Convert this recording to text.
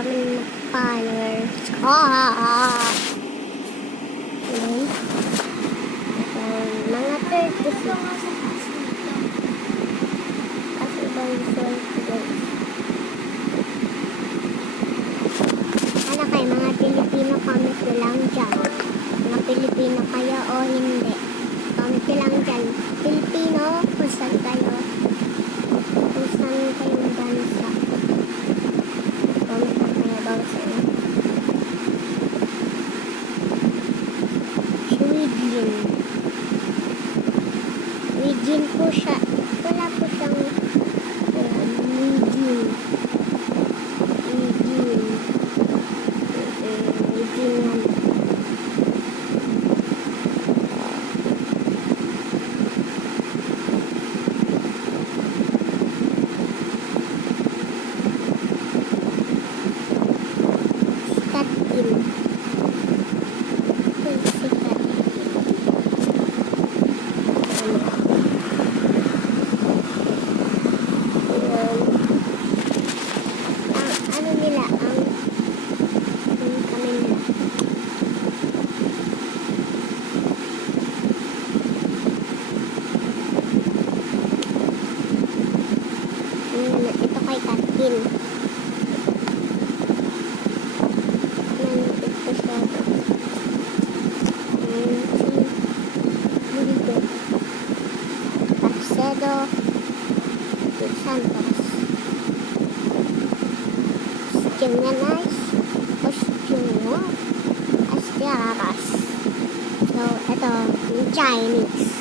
maraming followers. Okay. Mga 36. Kasi ibang result guys. Ano kayo, mga Pilipino, comment ko lang dyan. Mga Pilipino kayo o hindi. Comment ko lang dyan. Pilipino, kung saan kayo? Kung saan kayong bansa? Comment lang kayo daw sa inyo. Sweden. Sweden po siya. Wala po siyang Sweden. Sweden yan. Ito kay Katin. Ito siya. Bulgo. Parcedo. Santos. Skinyanas. Oshino. Astiaras. So, ito, yung Chinese.